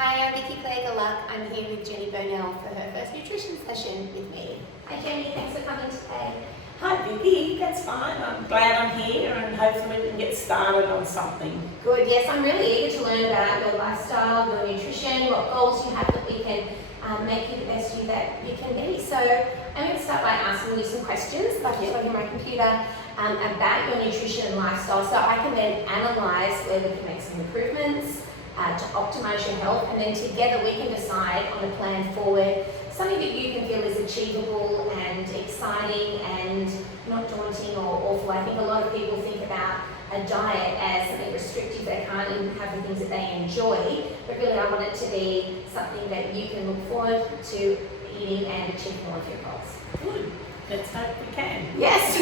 Hi, I'm Vicky Clare-Gluck. I'm here with Jenny Burnell for her first nutrition session with me. Hi Jenny, thanks for coming today. Hi Vicky, that's fine. I'm glad I'm here and hopefully we can get started on something. Good, yes, I'm really eager to learn about your lifestyle, your nutrition, what goals you have that we can make you the best you that you can be. So I'm going to start by asking you some questions by plugging my computer about your nutrition and lifestyle so I can then analyse where we can make some improvements to optimise your health, and then together we can decide on a plan forward, something that you can feel is achievable and exciting and not daunting or awful. I think a lot of people think about a diet as something restrictive, they can't even have the things that they enjoy, but really I want it to be something that you can look forward to eating and achieve more of your goals. Good. Let's hope we can. Yes.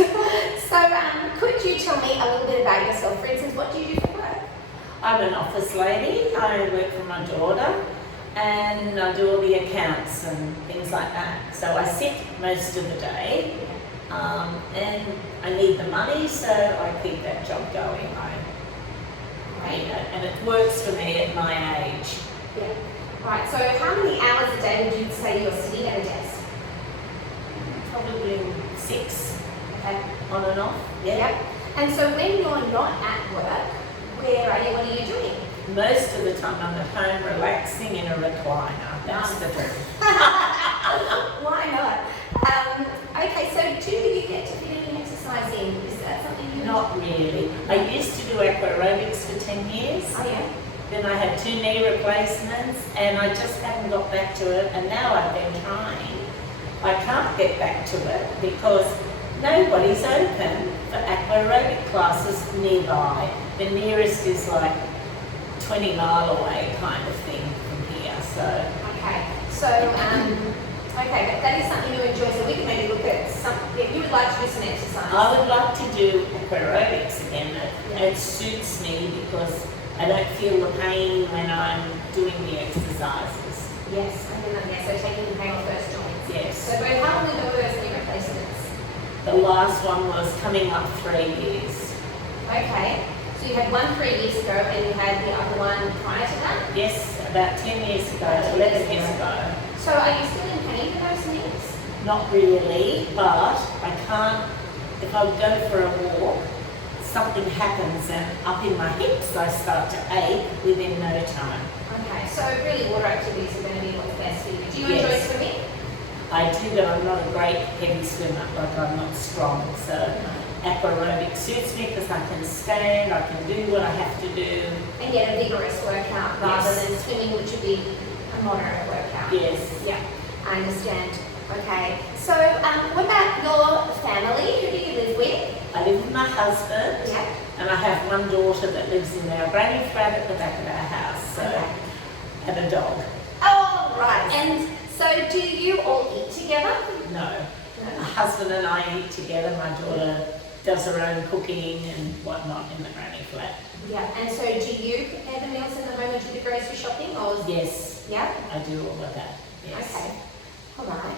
So could you tell me a little bit about yourself? For instance, what do you do for work? I'm an office lady. I work for my daughter and I do all the accounts and things like that. So I sit most of the day and I need the money, so I keep that job going. And it works for me at my age. Yeah. Right, so how many hours a day would you say you're sitting at a desk? Probably 6 Okay. on and off. Yeah. Yep. And so when you're not at work, where are you? What are you doing? Most of the time I'm at home relaxing in a recliner. That's the truth. Why not? Okay, so do you get to fit any exercise in? Is that something you Not really. I used to do aquarobics for 10 years. Oh yeah. Then I had 2 knee replacements and I just haven't got back to it, and now I've been trying. I can't get back to it because nobody's open for aquarobic classes nearby. The nearest is like 20 mile away kind of thing from here. So Okay. So okay, but that is something you enjoy, so we can maybe look at something. You would like to do some exercise. I would like to do aquarobics again. It suits me because I don't feel the pain when I'm doing the exercises. Yes, I can understand. So taking the pain off first joints. Yes. So Bert, how long ago were those knee replacements? The last one was coming up 3 years. Okay. So you had one 3 years ago and you had the other one prior to that? Yes, about 10 years ago, 11 years ago. So are you still in pain with those knees? Not really, but I can't, if I go for a walk, something happens and up in my hips I start to ache within no time. Okay, so really water activities are going to be what's best for you. Do you enjoy Yes. swimming? I do, but I'm not a great heavy swimmer, like I'm not strong, so aquarobic suits me because I can stand, I can do what I have to do. And get a vigorous workout rather Yes. than swimming, which would be a moderate workout. Yes. Yeah, I understand. Okay, so what about your family? Who do you live with? I live with my husband, Yeah. and I have one daughter that lives in our granny flat at the back of our house, so, Okay. and a dog. Oh, right. And so do you all eat together? No. No. My husband and I eat together. My daughter does her own cooking and whatnot in the granny flat. Yeah, and so do you prepare the meals in the home and do the grocery shopping? Or Yes, yeah? I do all of that. Yes. Okay, all right.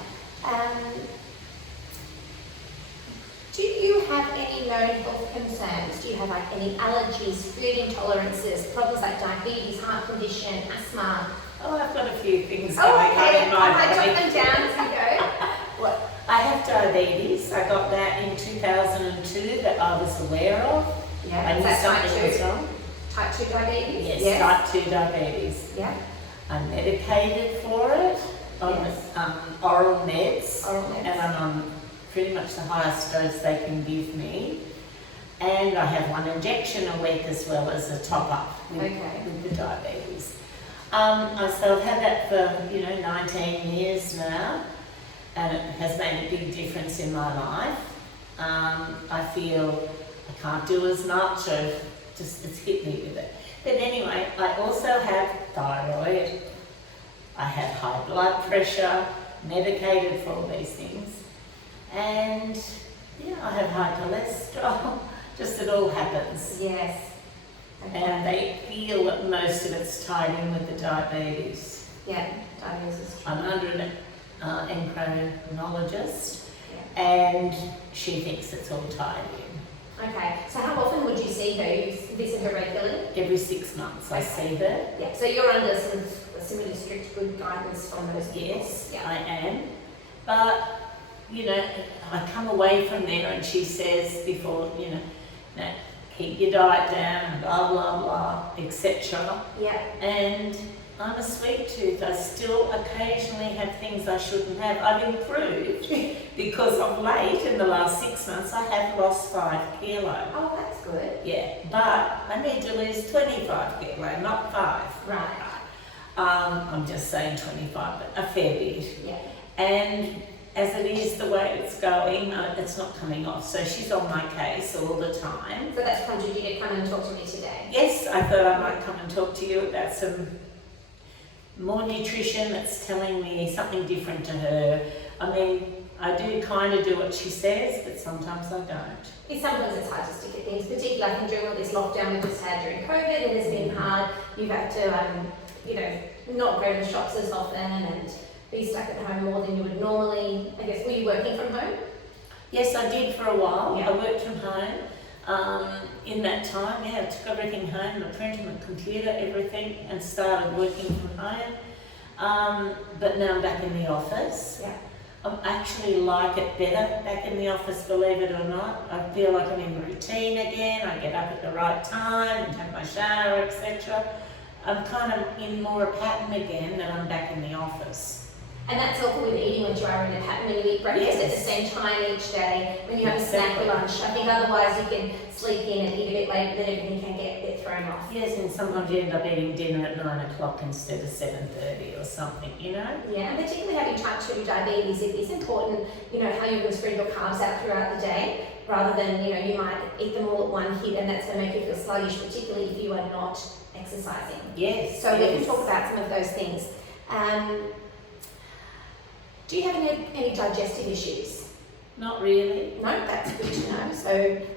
Do you have any known health concerns? Do you have like any allergies, food intolerances, problems like diabetes, heart condition, asthma? Oh, I've got a few things Oh, going on okay. in my I might jot body. them down as we go. What? I have diabetes. I got that in 2002 that I was aware of. Yeah, I is knew that type something was 2? wrong. Type 2 diabetes? Yes, type 2 diabetes. Yeah. I'm medicated for it on Yes. oral meds. Oral meds. And I'm on pretty much the highest dose they can give me. And I have 1 injection a week as well as a top-up with the diabetes. So I've had that for, 19 years now, and it has made a big difference in my life. I feel I can't do as much, it's hit me with it. But anyway, I also have thyroid, I have high blood pressure, medicated for all these things, and I have high cholesterol, just it all happens. Yes. Okay. And they feel that most of it's tied in with the diabetes. Yeah, diabetes is true. I'm under an endocrinologist, Yeah. and she thinks it's all tied in. Okay, so how often would you see her? You visit her regularly? Every 6 months I see her. Yeah, so you're under some similarly strict, good guidance from those people. Yes, Yeah. I am. But, you know, I come away from there and she says before, you know, no, keep your diet down, blah, blah, blah, etc. Yeah. And I'm a sweet tooth. I still occasionally have things I shouldn't have. I've improved because of late, in the last 6 months, I have lost 5 kilos. Oh, that's good. Yeah, but I need to lose 25 kilos, not 5. Right. I'm just saying 25, but a fair bit. Yeah. And as it is the way it's going, it's not coming off. So she's on my case all the time. So that's prompted you to come and talk to me today. Yes, I thought I might come and talk to you about some more nutrition that's telling me something different to her. I mean, I do kind of do what she says, but sometimes I don't. Sometimes it's hard to stick at things, particularly I think during all this lockdown we just had during COVID. It has been hard. You've had to, you know, not go to the shops as often and be stuck at home more than you would normally. I guess, were you working from home? Yes, I did for a while. Yeah. I worked from home. In that time, yeah, I took everything home, my printer, my computer, everything, and started working from home. But now I'm back in the office. Yeah. I actually like it better back in the office, believe it or not. I feel like I'm in routine again. I get up at the right time and have my shower, etc. I'm kind of in more a pattern again that I'm back in the office. And that's helpful with eating when you are in a pattern, when you eat breakfast at the same time each day, when you have a snack for lunch. I think otherwise you can sleep in and eat a bit late, then everything can get a bit thrown off. Yes, and sometimes you end up eating dinner at 9 o'clock instead of 7:30 or something, you know? Yeah, and particularly having type 2 diabetes, it is important, you know, how you're going to spread your carbs out throughout the day, rather than, you know, you might eat them all at one hit and that's going to make you feel sluggish, particularly if you are not exercising. Yes. So yes. we can talk about some of those things. Do you have any digestive issues? Not really. No, that's good to know. So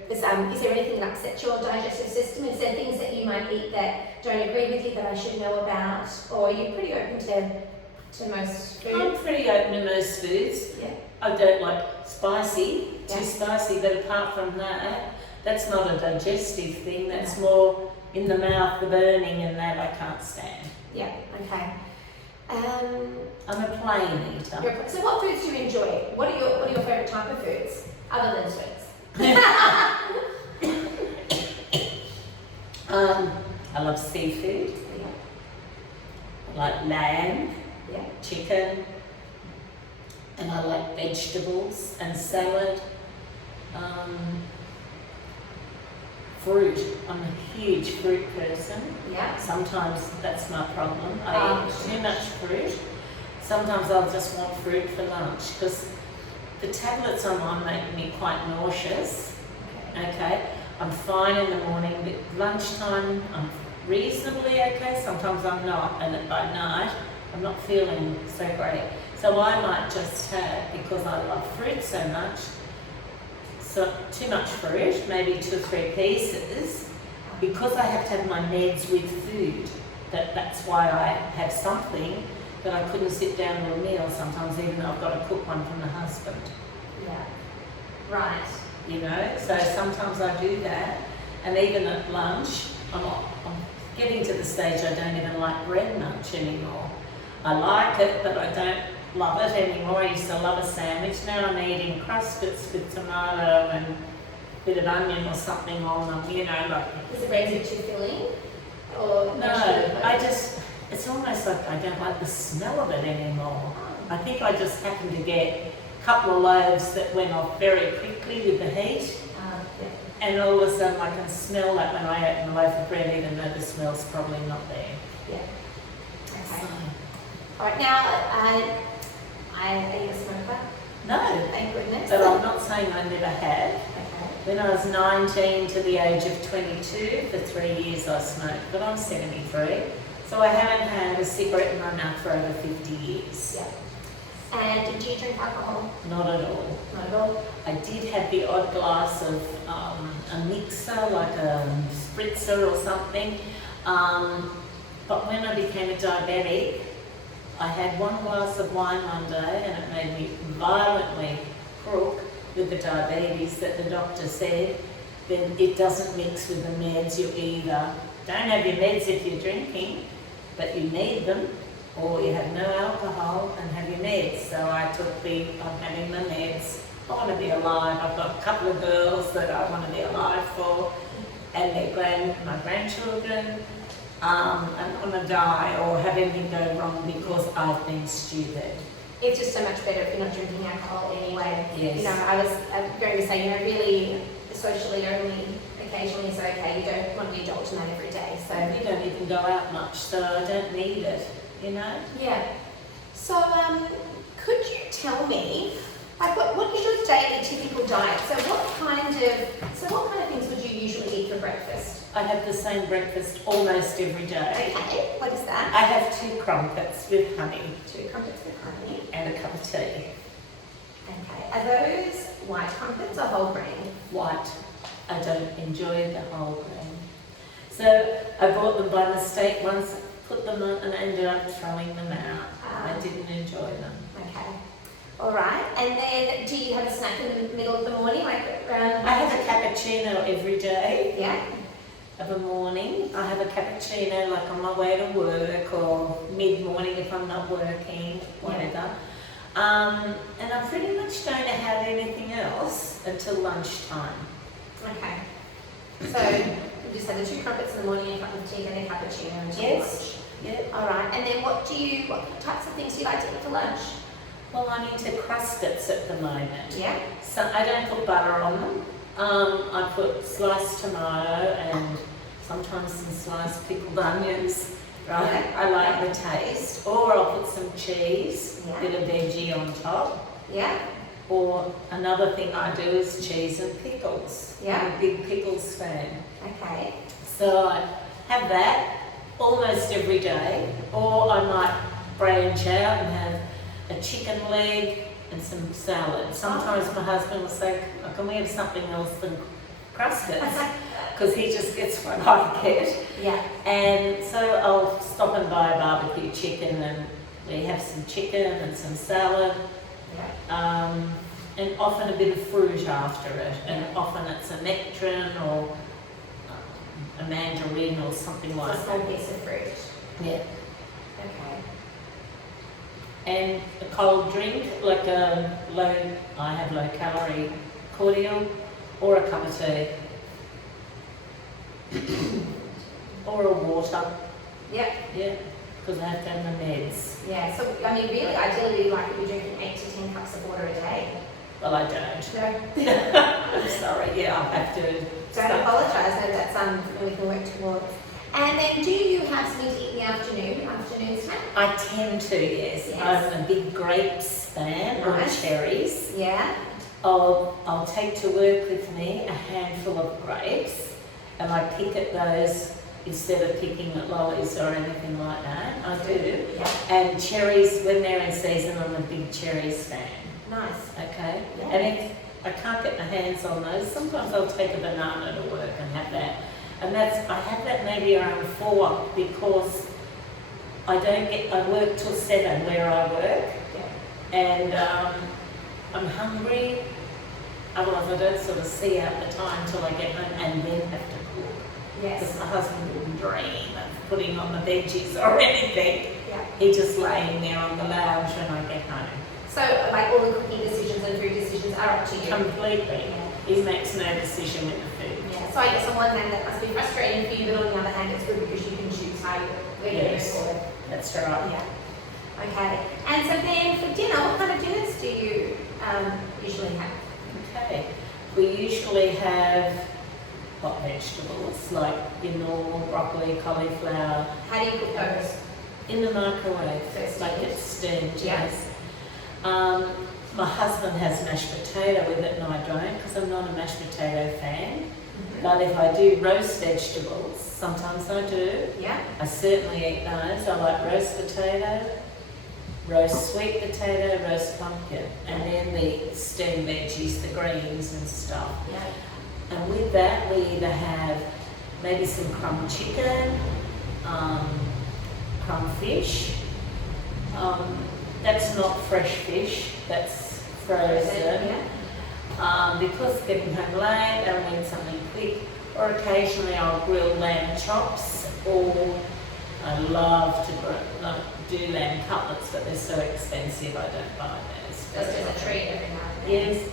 is there anything that upsets your digestive system? Is there things that you might eat that don't agree with you that I should know about? Or are you pretty open to most foods? I'm pretty open to most foods. Yeah. I don't like spicy, Yeah. too spicy, but apart from that, that's not a digestive thing. That's more in the mouth, the burning and that I can't stand. Yeah, okay. I'm a plain eater. So what foods do you enjoy? What are your favourite type of foods, other than sweets? I love seafood. Yeah. I like lamb, Yeah. chicken, and I like vegetables and salad. Fruit. I'm a huge fruit person. Yeah. Sometimes that's my problem. I eat too much fruit. Sometimes I'll just want fruit for lunch because the tablets I'm on make me quite nauseous. Okay. I'm fine in the morning, but lunchtime I'm reasonably okay. Sometimes I'm not, and by night I'm not feeling so great. So I might just have, because I love fruit so much, so too much fruit, maybe 2 or 3 pieces, because I have to have my meds with food. That's why I have something, but I couldn't sit down to a meal sometimes, even though I've got to cook one from the husband. Yeah. Right. You know, so sometimes I do that, and even at lunch, I'm getting to the stage I don't even like bread much anymore. I like it, but I don't love it anymore. I used to love a sandwich. Now I'm eating cruskets with tomato and a bit of onion or something on them, you know, like. Is the bread too filling? Or It's almost like I don't like the smell of it anymore. I think I just happened to get a couple of loaves that went off very quickly with the heat. Yeah. And all of a sudden I can smell that when I open a loaf of bread, even though the smell's probably not there. Yeah. Okay. All right. Now, are you a smoker? No, Thank goodness. but I'm not saying I never have. Okay. When I was 19 to the age of 22, for 3 years I smoked, but I'm 73. So I haven't had a cigarette in my mouth for over 50 years. Yeah. And do you drink alcohol? Not at all. Not at all. I did have the odd glass of a mixer, like a spritzer or something. But when I became a diabetic, I had 1 glass of wine one day and it made me violently crook with the diabetes that the doctor said, then it doesn't mix with the meds. You either don't have your meds if you're drinking, but you need them, or you have no alcohol and have your meds. So I took I'm having my meds. I want to be alive. I've got a couple of girls that I want to be alive for, and my grandchildren. I'm going to die or have anything go wrong because I've been stupid. It's just so much better if you're not drinking alcohol anyway. Yes. You know, I was going to say, you know, really socially only occasionally is okay. You don't want to be indulged in that every day. So You don't even go out much, so I don't need it, you know? yeah. So could you tell me, like, what is your daily typical diet? So what kind of things would you usually eat for breakfast? I have the same breakfast almost every day. Okay, what is that? I have 2 crumpets with honey 2 crumpets with honey. and a cup of tea. Okay, are those white crumpets or whole grain? White. I don't enjoy the whole grain. So I bought them by mistake once, put them on and ended up throwing them out. I didn't enjoy them. Okay. All right. And then do you have a snack in the middle of the morning? Like around... I have a cappuccino every day. Yeah. Of a morning. I have a cappuccino like on my way to work or mid-morning if I'm not working, whatever. And I pretty much don't have anything else until lunchtime. Okay. So you just have the 2 crumpets in the morning, a cup of tea, and a cappuccino until lunch. Yeah. All right. And then what types of things do you like to eat for lunch? Well, I'm into crustets at the moment. Yeah. So I don't put butter on them. I put sliced tomato and sometimes some sliced pickled onions. Right. Yeah. I like the taste. Or I'll put some cheese, Yeah. bit of veggie on top. Yeah. Or another thing I do is cheese and pickles. Yeah. I'm a big pickles fan. Okay. So I have that almost every day. Or I might branch out and have a chicken leg and some salad. Sometimes my husband will say, oh, can we have something else than crustets? Because he just gets what I get. Yeah. And so I'll stop and buy a barbecue chicken and we have some chicken and some salad. Yeah. And often a bit of fruit after it. And often it's a nectarine or a mandarin or something like A small that. piece of fruit. Yeah. Okay. And a cold drink, like I have low calorie cordial or a cup of tea. Or a water. Yeah. Yeah, because I have to have my meds. Yeah. So I mean, really, ideally, we'd like to be drinking 8 to 10 cups of water a day. Well, I don't. No. I'm sorry, yeah, I'll have to. Don't apologise. No, that's something we can work towards. And then, do you have something to eat in the afternoon snack? I tend to, yes. Yes. I'm a big grapes fan, or Nice. cherries. Yeah. I'll take to work with me a handful of grapes and I pick at those instead of picking at lollies or anything like that. I do. Yeah. And cherries, when they're in season, I'm a big cherries fan. Nice. Okay? Yeah. And if I can't get my hands on those, sometimes I'll take a banana to work and have that. And I have that maybe around 4 because I work till 7 where I work. Yeah. And I'm hungry, otherwise I don't sort of see out the time till I get home and then have to cook. Because Yes. my husband wouldn't dream of putting on the veggies or anything. Yeah. He's just laying there on the lounge when I get home. So, like, all the cooking decisions and food decisions are up to you. Completely. Yeah. He makes no decision with the food. Yeah. So I guess on one hand that must be frustrating for you, but on the other hand it's good because you can choose how you where you Yes. go forward. That's right. Yeah. Okay. And so then for dinner, what kind of dinners do you usually have? Okay. We usually have hot vegetables like your normal broccoli, cauliflower. How do you cook those? In the microwave, First like steamed. it's steamed, Yeah. yes. My husband has mashed potato with it and I don't because I'm not a mashed potato fan. But if I do roast vegetables, sometimes I do. Yeah. I certainly eat those. I like roast potato, roast sweet potato, roast pumpkin, and then the steamed veggies, the greens and stuff. Yeah. And with that, we either have maybe some crumb chicken, crumb fish. That's not fresh fish, that's frozen. Yeah. Because it's getting home late, I need something quick. Or occasionally I'll grill lamb chops, or I love to do lamb lamb cutlets, but they're so expensive I don't buy those. Just as a treat every now and then. Yes,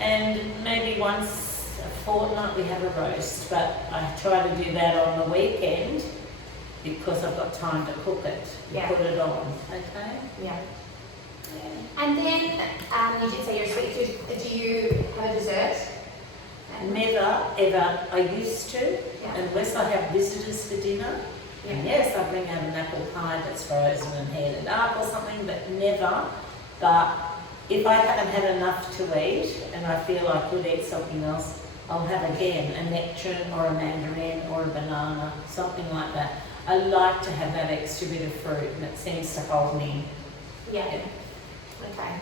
and maybe once a fortnight we have a roast, but I try to do that on the weekend because I've got time to cook it, Yeah. put it on, okay? Yeah. Yeah. And then you did say you're a sweet tooth. Do you have a dessert? Never, ever. I used to, Yeah. unless I have visitors for dinner. Yeah. And yes, I bring out an apple pie that's frozen and heated up or something, but never. But if I haven't had enough to eat and I feel I could eat something else, I'll have again a nectarine or a mandarin or a banana, something like that. I like to have that extra bit of fruit and it seems to hold me. Yeah. Okay.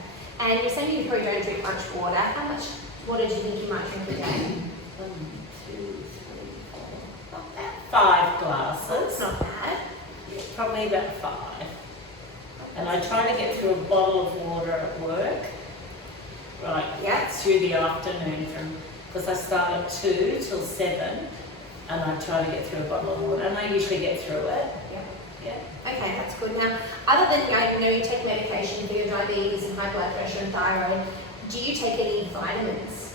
And you're saying you probably don't drink much water. How much water do you think you might drink a day? 1, 2, 3, 4, not bad. 5 glasses. That's not bad. Yeah, probably about 5. And I try to get through a bottle of water at work, right? Yeah. Through the afternoon because I start at 2 till 7, and I try to get through a bottle of water, and I usually get through it. Yeah. Yeah. Okay, that's good. Now, other than I know you take medication for your diabetes and high blood pressure and thyroid, do you take any vitamins?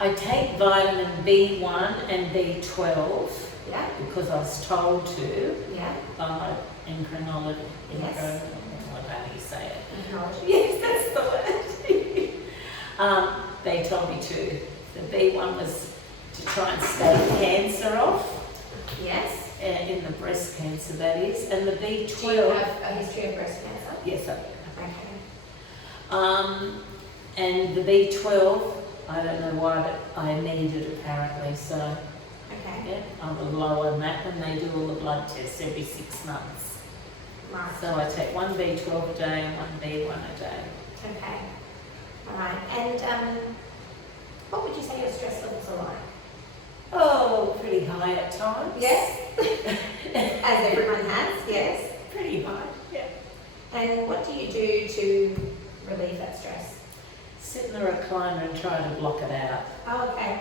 I take vitamin B1 and B12 Yeah. because I was told to Yeah. by endocrinologist. Yes. How do you say it? Encourage. Yes, that's the word. They told me to. The B1 was to try and stave cancer off, Yes. in the breast cancer that is, and the B12. Do you have a history of breast cancer? Yes, I do. Okay. And the B12, I don't know why, but I need it apparently, so Okay. yeah, I'm lower than that when they do all the blood tests every 6 months. Right. So I take 1 B12 a day and 1 B1 a day. Okay. All right. And what would you say your stress levels are like? Oh, pretty high at times. Yes. As everyone has. Yes. Pretty high, yeah. And what do you do to relieve that stress? Sit in the recliner and try to block it out. Oh, okay.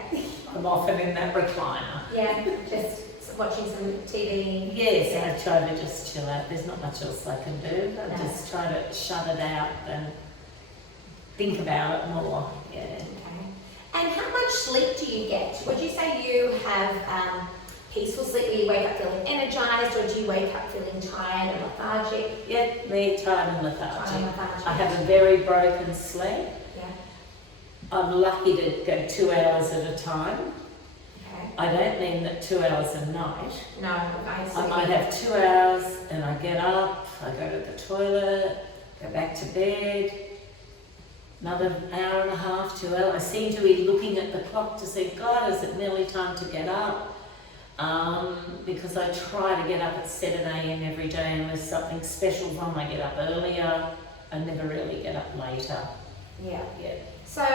I'm often in that recliner. Yeah. Just watching some TV. Yes, Yeah. I try to just chill out. There's not much else I can do. I No. just try to shut it out and think about it more. Yeah. Okay. And how much sleep do you get? Would you say you have peaceful sleep where you wake up feeling energized, or do you wake up feeling tired and lethargic? Yeah, me tired and Tired lethargic. and lethargic. I have a very broken sleep. Yeah. I'm lucky to go 2 hours at a time. Okay. I don't mean that 2 hours a night. No, I might have 2 hours and I get up, I go to the toilet, go back to bed, another hour and a half, 2 hours. I seem to be looking at the clock to say, God, is it nearly time to get up? Because I try to get up at 7 a.m. every day, and there's something special on. I get up earlier, I never really get up later. Yeah. Yeah. So,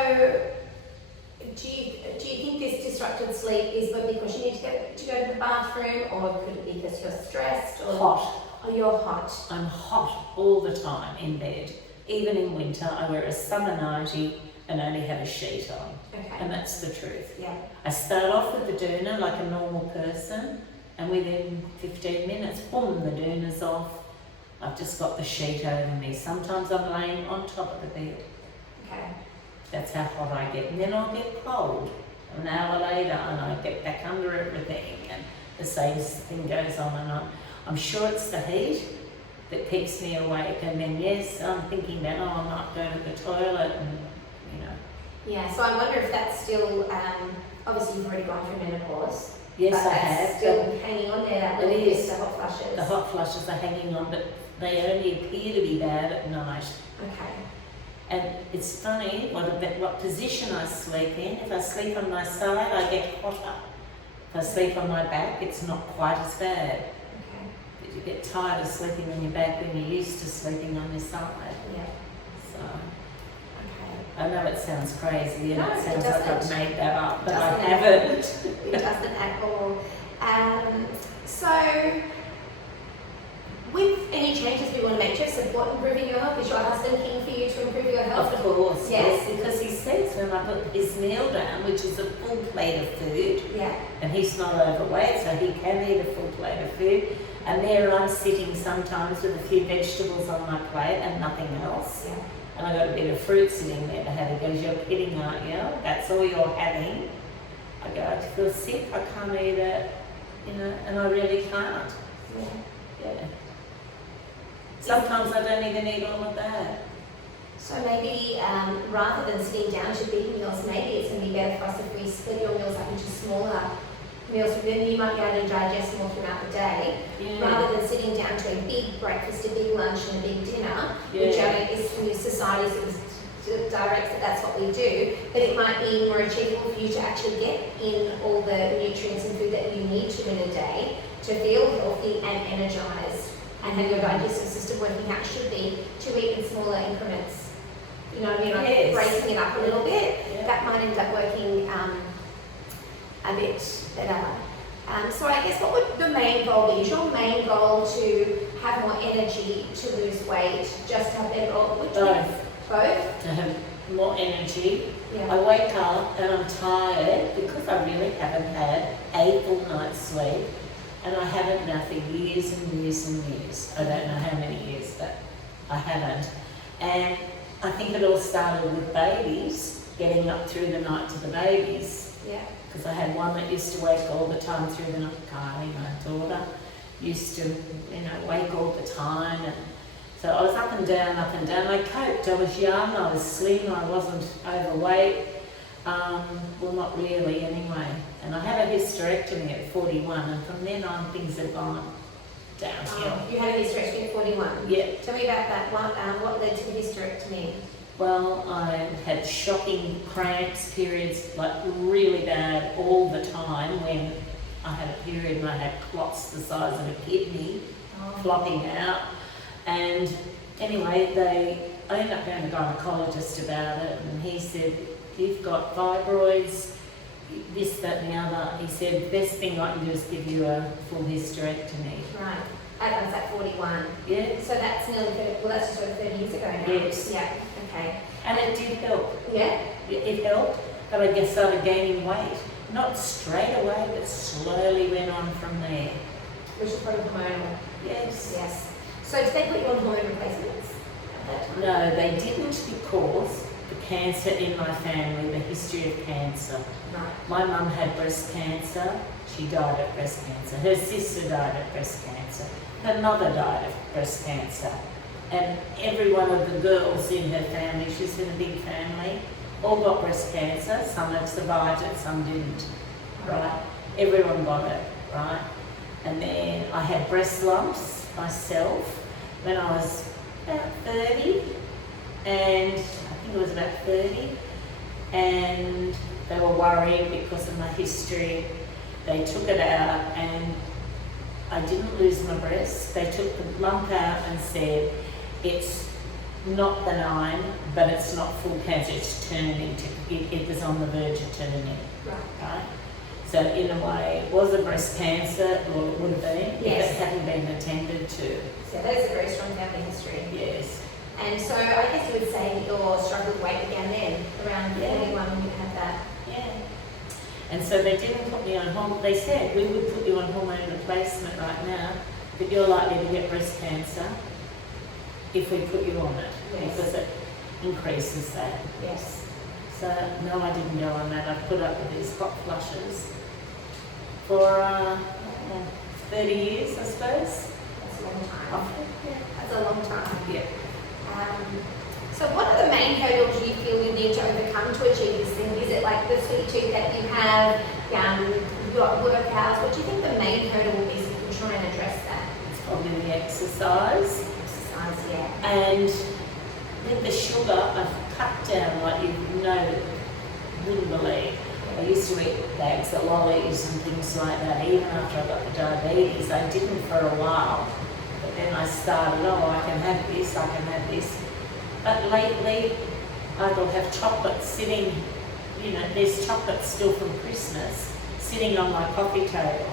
do you think this disrupted sleep is because you need to go to the bathroom, or could it be because you're stressed? Or Hot. Oh, you're hot. I'm hot all the time in bed. Even in winter, I wear a summer nightie and only have a sheet on. Okay. And that's the truth. Yeah. I start off with the doona like a normal person, and within 15 minutes, boom, the doona's off. I've just got the sheet over me. Sometimes I'm laying on top of the bed. Okay. That's how hot I get. And then I'll get cold an hour later, and I get back under everything, and the same thing goes on and on. I'm sure it's the heat that keeps me awake, and then yes, I'm thinking that, I might go to the toilet, and you know. Yeah, so I wonder if that's still, obviously you've already gone through menopause. Yes, but I that's have. still hanging on there, that little It bit, is. the hot flushes. The hot flushes are hanging on, but they only appear to be bad at night. Okay. And it's funny what position I sleep in. If I sleep on my side, I get hotter. If I sleep on my back, it's not quite as bad. Okay. But you get tired of sleeping on your back when you're used to sleeping on your side. Yeah. So Okay. I know it sounds crazy and No, it it sounds like I've doesn't. made that up, but I Doesn't. haven't. It doesn't at all. So, with any changes we want to make to support improving your health, is your husband keen for you to improve your health? Of course, Yes. yes, because he says when I put his meal down, which is a full plate of food, Yeah. and he's not overweight, so he can eat a full plate of food. And there I'm sitting sometimes with a few vegetables on my plate and nothing else. Yeah. And I got a bit of fruit sitting there to have. He goes, "You're kidding, aren't you? That's all you're having." I go, "I feel sick, I can't eat it," you know, and I really can't. Yeah. Sometimes I don't even eat all of that. So maybe rather than sitting down to big meals, maybe it's going to be better for us if we split your meals up into smaller meals. Then you might be able to digest more throughout the day, rather than sitting down to a big breakfast, a big lunch, and a big dinner, which I guess in your society sort of directs that that's what we do. But it might be more achievable for you to actually get in all the nutrients and food that you need to in a day to feel healthy and energized, and have your digestive system working how it should be, to eat in smaller increments. You know what I mean? Like breaking it up a little bit. Yeah. That might end up working a bit better. So I guess what would the main goal be? Is your main goal to have more energy, to lose weight, just to have better, or which both? To have more energy. Yeah. I wake up and I'm tired because I really haven't had a full night's sleep, and I haven't now for years and years and years. I don't know how many years, but I haven't. And I think it all started with babies, getting up through the night to the babies. Yeah. Because I had one that used to wake all the time through the night. Carly, my daughter, used to, wake all the time. And so I was up and down. I coped. I was young, I was slim, I wasn't overweight. Well, not really anyway. And I had a hysterectomy at 41, and from then on things have gone downhill. You had a hysterectomy at 41? Yeah. Tell me about that. What led to the hysterectomy? Well, I had shocking cramps, periods, like really bad all the time. When I had a period and I had clots the size of a kidney flopping out. And anyway, I ended up going to a gynecologist about it, and he said, "You've got fibroids, this, that and the other." He said, "The best thing I can do is give you a full hysterectomy." Right. That was at 41. Yeah. So that's nearly 30, well, that's just over 30 years ago now. Yes. Yeah. Okay. And it did help. Yeah. It helped, but I guess started gaining weight. Not straight away, but slowly went on from there. Which is probably hormonal. Yes. Yes. So did they put you on hormone replacements at that time? No, they didn't, because the cancer in my family, the history of cancer. Right. My mum had breast cancer. She died of breast cancer. Her sister died of breast cancer. Her mother died of breast cancer. And every one of the girls in her family, she's in a big family, all got breast cancer. Some have survived it, some didn't. Right? Everyone got it, right? And then I had breast lumps myself when I was about 30, and I think it was about 30, and they were worried because of my history. They took it out and I didn't lose my breast. They took the lump out and said, "It's not benign, but it's not full cancer, it's turning to, it was on the verge of turning." Right? So in a way, it was a breast cancer, or it would have been, if it hadn't been attended to. So that is a very strong family history. Yes. And so I guess you would say that your struggle with weight began then, around 41 when you had that. Yeah. And so they didn't put me on hormone. They said, "We would put you on hormone replacement right now, but you're likely to get breast cancer if we put you on it," because it increases that. Yes. So no, I didn't go on that. I put up with these hot flushes for 30 years, I suppose. That's a long time. Yeah. That's a long time. Yeah. So what are the main hurdles you feel you need to overcome to achieve this thing? Is it like the sweet tooth that you have, you've got workouts? What do you think the main hurdle will be so you can try and address that? It's probably the exercise. Exercise, yeah. And with the sugar, I've cut down like you wouldn't believe. I used to eat bags of lollies and things like that. Even after I got the diabetes, I didn't for a while. But then I started, I can have this, I can have this. But lately, I will have chocolate sitting, there's chocolate still from Christmas sitting on my coffee table.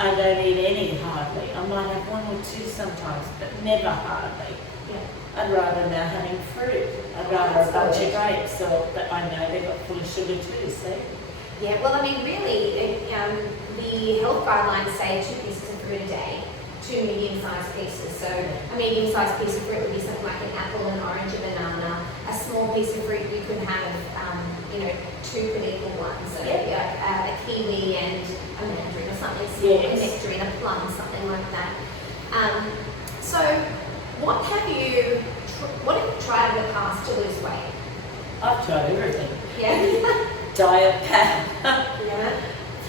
I don't eat any hardly. I might have one or two sometimes, but never hardly. Yeah. I'd rather now having fruit. I'd rather a bunch of grapes, but I know they've got full of sugar too, see? Yeah, well, I mean, really, the health guidelines say 2 pieces of fruit a day, 2 medium-sized pieces. So a medium-sized piece of fruit would be something like an apple, an orange, a banana. A small piece of fruit you could have, 2 pretty equal ones. So maybe a kiwi and a mandarin or something small, a nectarine, a plum, something like that. So what have you tried in the past to lose weight? I've tried everything. Yeah. Diet powder. Yeah.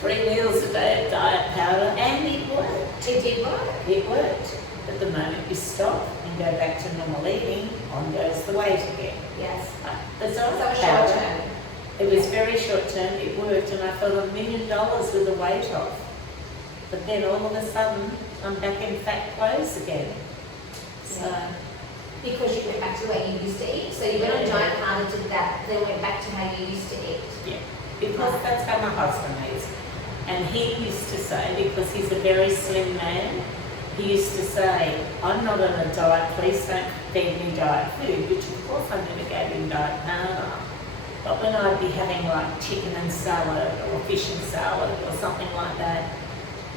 3 meals a day of diet powder, and it worked. It did work. It worked. At the moment you stop and go back to normal eating, on goes the weight again. Yes. The So diet short powder, term. it was very short term, it worked, and I felt $1 million with the weight off. But then all of a sudden, I'm back in fat clothes again. So, Because you went back to the way you used to eat. So you went on diet powder, did that, then went back to how you used to eat. yeah, because that's how my husband is. And he used to say, because he's a very slim man, he used to say, I'm not on a diet, please don't feed me diet food, which of course I never gave him diet powder. But when I'd be having like chicken and salad or fish and salad or something like that,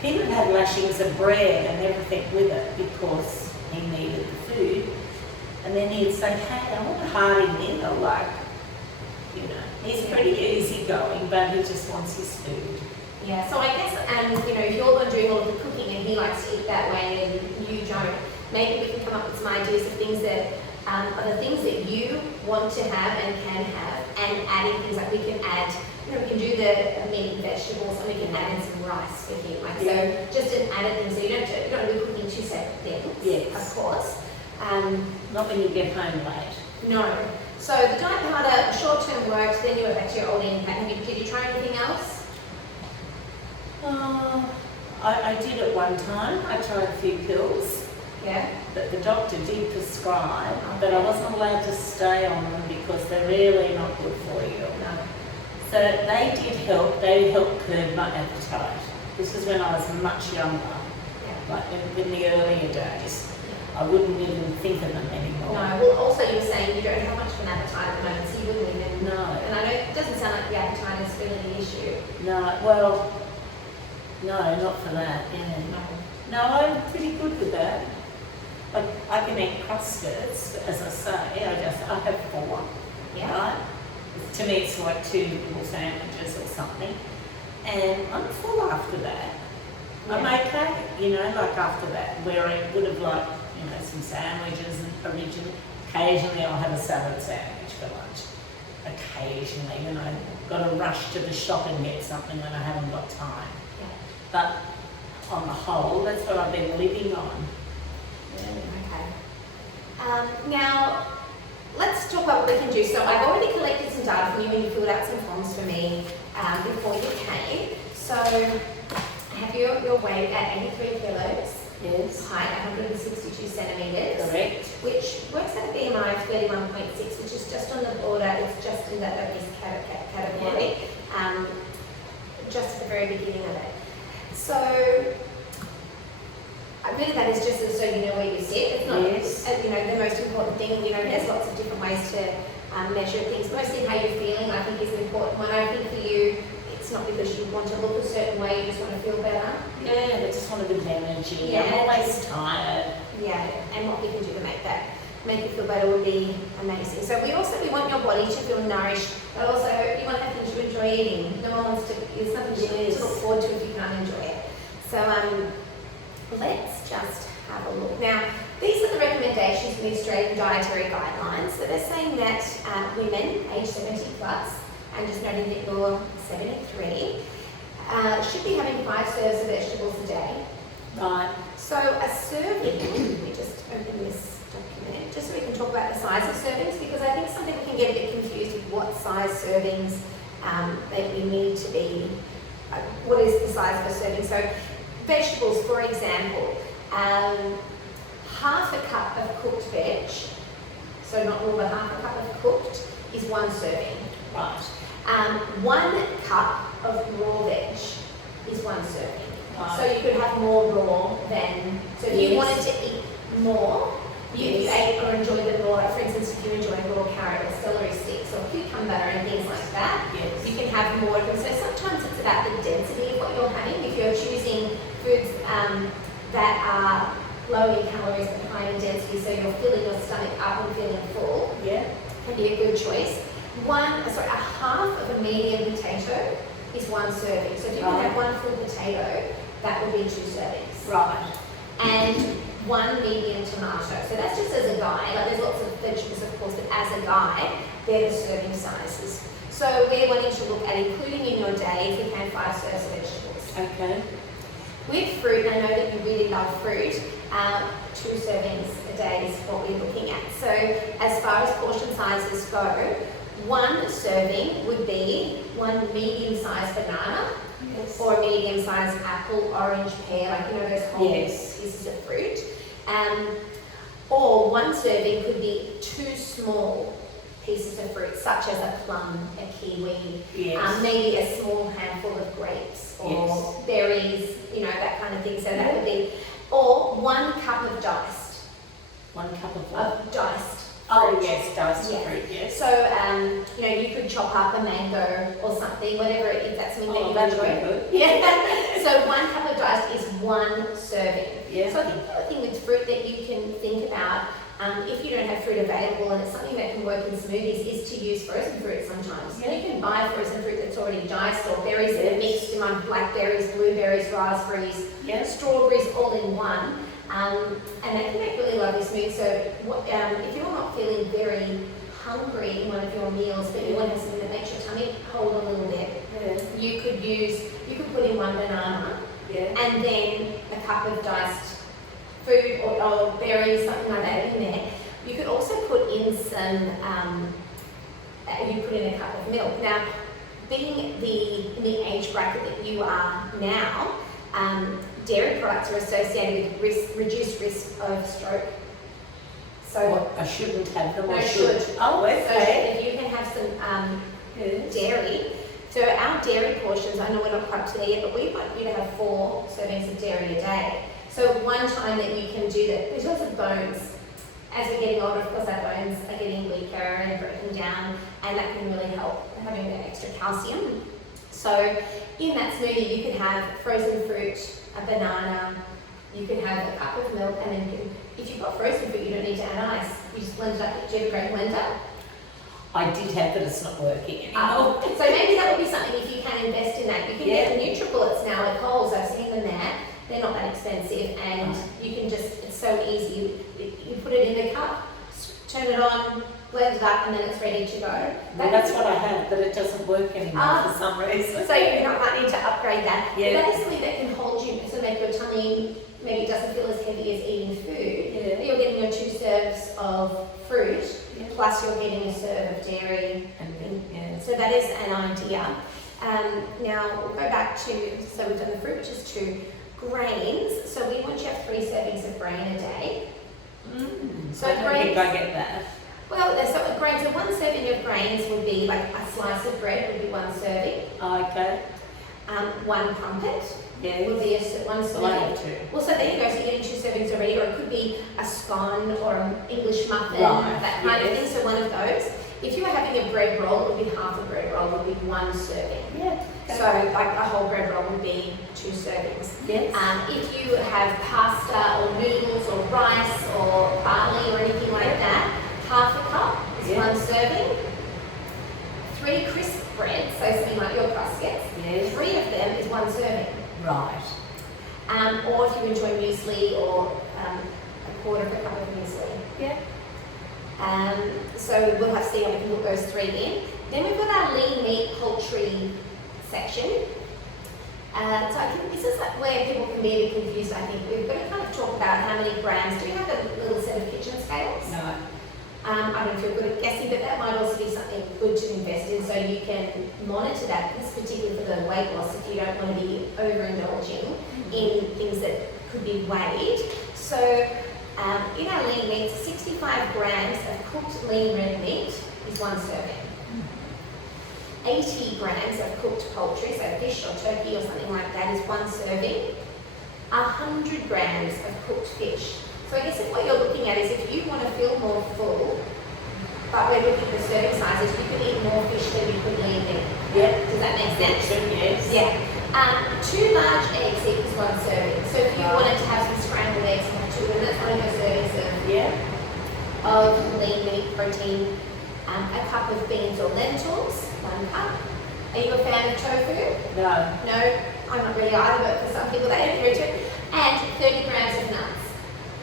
he would have lashings of bread and everything with it because he needed the food. And then he'd say, hey, I want a hearty meal, like, he's pretty easygoing, but he just wants his food. Yeah, so I guess, if you're the one doing all of the cooking and he likes to eat that way and you don't, maybe we can come up with some ideas of things that are the things that you want to have and can have, and adding things like we can add, we can do the meat and vegetables, and we can add in some rice with you. So just an added thing, so you don't have to be cooking 2 separate things, Yes. of course. Not when you get home late. No. So the diet powder, short term worked, then you went back to your old eating pattern. Did you try anything else? I did at one time. I tried a few pills Yeah. that the doctor did prescribe, but I wasn't allowed to stay on them because they're really not good for you. No. So they did help. They helped curb my appetite. This is when I was much younger, Yeah. like in the earlier days. I wouldn't even think of them anymore. No. Well, also you were saying you don't have much of an appetite at the moment, so you wouldn't even. No. And I know it doesn't sound like the appetite is really the issue. No, well, no, not for that. Yeah. No, I'm pretty good with that. I can eat cruskets, as I say. I have 4. Yeah. Right? To me, it's like 2 little sandwiches or something, and I'm full after that. I'm okay, like after that, where I would have liked, some sandwiches and occasionally I'll have a salad sandwich for lunch. Occasionally, when I've got to rush to the shop and get something when I haven't got time. Yeah. But on the whole, that's what I've been living on. Okay. Now, let's talk about what we can do. So I've already collected some data from you and you filled out some forms for me before you came. So I have your weight at 83 kilos. Yes. Height 162 centimetres. Correct. Which works out a BMI of 31.6, which is just on the border, it's just in that obese category, just at the very beginning of it. So, really that is just so you know where you sit. It's not, the most important thing. There's lots of different ways to measure things. Mostly how you're feeling, I think, is an important one. I think for you, it's not because you want to look a certain way, you just want to feel better. Yeah, I just want a bit of energy. Yeah. I'm always tired. Yeah, and what we can do to make you feel better would be amazing. So we want your body to feel nourished, but also you want to have things you enjoy eating. No one wants to, there's nothing to look forward to if you can't enjoy it. So let's just have a look. Now, these are the recommendations from the Australian Dietary Guidelines. So they're saying that women aged 70 plus, and just noting that you're 73, should be having 5 serves of vegetables a day. Right. So a serving, let me just open this document, just so we can talk about the size of servings, because I think some people can get a bit confused with what size servings that we need to be, what is the size of a serving. So vegetables, for example, half a cup of cooked veg, so not raw, but half a cup of cooked, is 1 serving. Right. 1 cup of raw veg is 1 serving. Right. So you could have more raw than, so if you wanted to eat more, you ate or enjoyed the raw, like for instance, if you enjoy raw carrot or celery sticks or cucumber and things like that, you can have more of them. So sometimes in density, so you're filling your stomach up and feeling full. Yeah. Can be a good choice. A half of a medium potato is 1 serving. So if you can have 1 full potato, that would be 2 servings. Right. And 1 medium tomato. So that's just as a guide. Like there's lots of vegetables, of course, but as a guide, they're the serving sizes. So we're wanting to look at including in your day, if you can, 5 serves of vegetables. Okay. With fruit, I know that you really love fruit. 2 servings a day is what we're looking at. So as far as portion sizes go, 1 serving would be 1 medium-sized banana, Yes. or a medium-sized apple, orange, pear, like those whole Yes. pieces of fruit. Or 1 serving could be 2 small pieces of fruit, such as a plum, a kiwi, Yes. maybe a small handful of grapes or Yes. berries, that kind of thing. So that would be, or 1 cup of diced. 1 cup of what? Of diced. Oh, fruit. yes, diced Yeah. fruit, yes. So, you could chop up a mango or something, whatever, if that's something that Oh, you that'd be enjoy. good. Yeah. So 1 cup of diced is 1 serving. Yeah. So I think the other thing with fruit that you can think about, if you don't have fruit available and it's something that can work in smoothies, is to use frozen fruit sometimes. Yeah. You can buy frozen fruit that's already diced, or berries that are Yes. mixed in one, blackberries, blueberries, raspberries, Yes. strawberries, all in one. And that can make really lovely smoothies. So if you're not feeling very hungry in one of your meals, but you want to have something that makes your tummy hold a little bit, Yeah. you could put in 1 banana Yeah. and then a cup of diced food or berries, something like that in there. You could also put in some, you put in a cup of milk. Now, being in the age bracket that you are now, dairy products are associated with reduced risk of stroke. So, What, I shouldn't have them, no, or should. Oh, So okay. if you can have some Yes. dairy. So our dairy portions, I know we're not quite to there yet, but we want you to have 4 servings of dairy a day. So one time that you can do that, because of bones, as we're getting older, of course our bones are getting weaker and breaking down, and that can really help having that extra calcium. So in that smoothie you can have frozen fruit, a banana, you can have a cup of milk, and then if you've got frozen fruit you don't need to add ice. You just blend it up. Do you have a great blender? I did have, but it's not working anymore. So maybe that would be something if you can invest in that. You can get the Nutribullets now at Coles. I've seen them there. They're not that expensive, and you can just, it's so easy. You put it in a cup, turn it on, blend it up, and then it's ready to go. Well, that's what I have, but it doesn't work anymore for some reason. So you might need to upgrade that. Yeah. But that is something that can hold you, to make your tummy, maybe it doesn't feel as heavy as eating food. Yeah. But you're getting your 2 serves of fruit, Yeah. plus you're getting a serve of dairy. And then, yeah. So that is an idea. Now we'll go back to, so we've done the fruit, which is 2 grains. So we want you to have 3 servings of grain a day. So I don't grains, think I get that. well, so grains, so 1 serving of grains would be like a slice of bread would be 1 serving. Okay. 1 crumpet Yeah. would be 1 I serving. have two. Well, so there you go. So you're getting 2 servings already, or it could be a scone or an English muffin, Right, that kind of yes. thing. So one of those. If you were having a bread roll, it would be half a bread roll would be 1 serving. Yeah. So like a whole bread roll would be 2 servings. Yes. If you have pasta or noodles or rice or barley or anything like that, half a cup is Yeah. 1 serving. 3 crisp bread, so something like your Cruskets, Yes. 3 of them is 1 serving. Right. Or if you enjoy muesli, or a quarter of a cup of muesli. Yeah. So we'll have to see how we can put those 3 in. Then we've got our lean meat poultry section. So I think this is like where people can be a bit confused. I think we've got to kind of talk about how many grams. Do you have a little set of kitchen scales? No. I don't know if you're good at guessing, but that might also be something good to invest in, so you can monitor that. This is particularly for the weight loss if you don't want to be overindulging in things that could be weighed. So in our lean meats, 65 grams of cooked lean red meat is 1 serving. 80 grams of cooked poultry, so fish or turkey or something like that, is 1 serving. 100 grams of cooked fish. So I guess what you're looking at is if you want to feel more full, but we're looking at the serving sizes, you could eat more fish than you could lean meat. Yeah. Does that make sense? Yes. Yeah. 2 large eggs equals 1 serving. So if you wanted to have some scrambled eggs and have 2, and that's one of your servings of Yeah. of lean meat protein, a cup of beans or lentils, 1 cup. Are you a fan of tofu? No. No, I'm not really either, but for some people they don't do it. And 30 grams of nuts.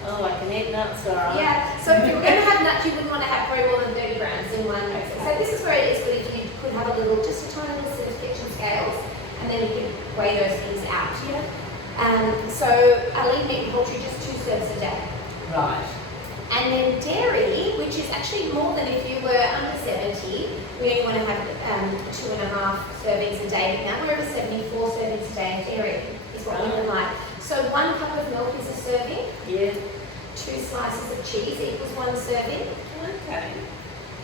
Oh, I can eat nuts, all right. Yeah, so if you were going to have nuts, you wouldn't want to have probably more than 30 grams in one. So this is where it is good if you could have a little, just a tiny little set of kitchen scales, and then you could weigh those things out. So a lean meat and poultry, just 2 serves a day. Right. And then dairy, which is actually more than if you were under 70, we only want to have 2.5 servings a day. But now we're over 74 servings a day of dairy is what we would like. So 1 cup of milk is a serving. Yeah. 2 slices of cheese equals 1 serving. Okay.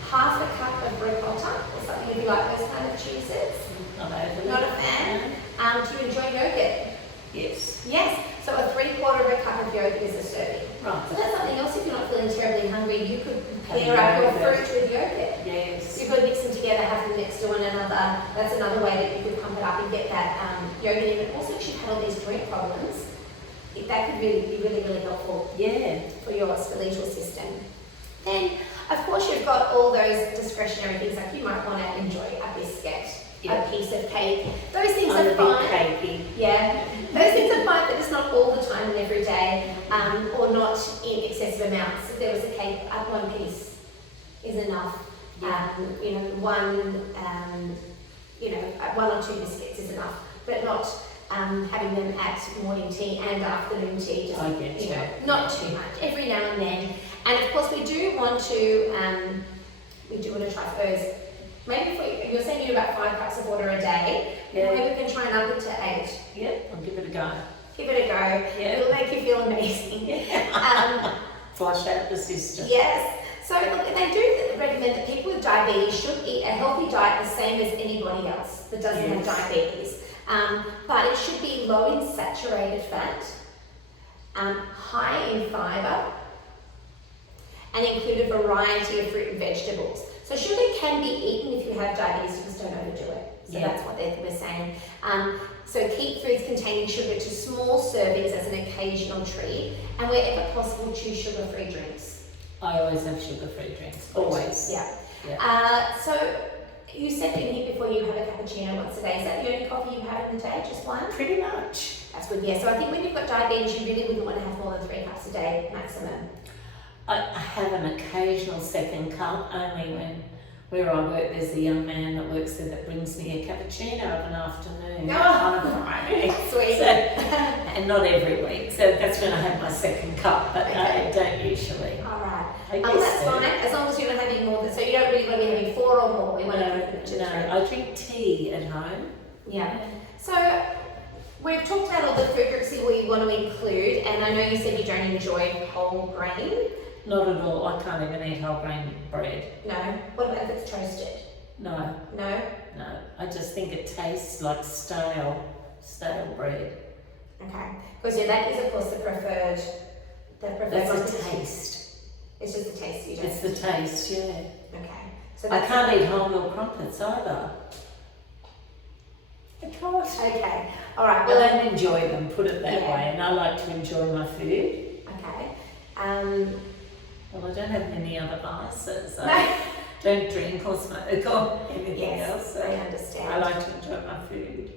Half a cup of ricotta, or something if you like those kind of cheeses. Not a fan. Do you enjoy yogurt? Yes. Yes. So a 3/4 of a cup of yogurt is a serving. Right. So that's something else if you're not feeling terribly hungry, you could Have pair up your yogurt. fruit with yogurt. Yes. You could mix them together, have them next to one another. That's another way that you could pump it up and get that yogurt in. And also, if you've had all these joint problems, that could really be really helpful. Yeah. For your skeletal system. Then, of course, you've got all those discretionary things like you might want to enjoy a biscuit, Yeah. a piece of cake. Those things I'm are a bit fine. cakey. Yeah, those things are fine, but it's not all the time and every day, or not in excessive amounts. If there was a cake, 1 piece is enough. Yeah. 1 or 2 biscuits is enough, but not having them at morning tea and afternoon tea. Just, I get you. Not too much. Every now and then, and of course we do want to try those. Maybe if you're saying you do about 5 cups of water a day, Yeah. maybe we can try and up it to 8. Yep, I'll give it a go. Give it a go. Yeah. It'll make you feel amazing. Flush out the system. Yes. So look, they do recommend that people with diabetes should eat a healthy diet the same as anybody else that doesn't have diabetes. But it should be low in saturated fat, high in fibre, and include a variety of fruit and vegetables. So sugar can be eaten if you have diabetes, you just don't overdo it. So that's what we're saying. So keep foods containing sugar to small servings as an occasional treat, and wherever possible, choose sugar-free drinks. I always have sugar-free drinks. Always. Yeah. So you said in here before you have a cappuccino once a day. Is that the only coffee you have in the day? Just 1? Pretty much. That's good. Yeah. So I think when you've got diabetes, you really wouldn't want to have more than 3 cups a day maximum. I have an occasional second cup, only when where I work there's a young man that works there that brings me a cappuccino of an afternoon on a Friday. Sweet. So, and not every week. So that's when I have my second cup, but no, I don't usually. All right. I guess That's so. fine, as long as you're not having more than, so you don't really want to be having 4 or more. We want to keep it to 3. No, I drink tea at home. Yeah. So we've talked about all the food groups that we want to include, and I know you said you don't enjoy whole grain. Not at all. I can't even eat whole grain bread. No. What about if it's toasted? No, No. no. I just think it tastes like stale bread. Okay. Because that is of course the preferred. That's one. the taste. It's just the taste you don't. It's the taste, yeah. Okay. So I that's can't eat wholemeal crumpets either. I can't. Okay. All right. I Well. don't enjoy them, put it that Yeah. way, and I like to enjoy my food. Okay. Well, I don't have many other vices. No. I don't drink or smoke or anything Yes, else. So I understand. I like to enjoy my food.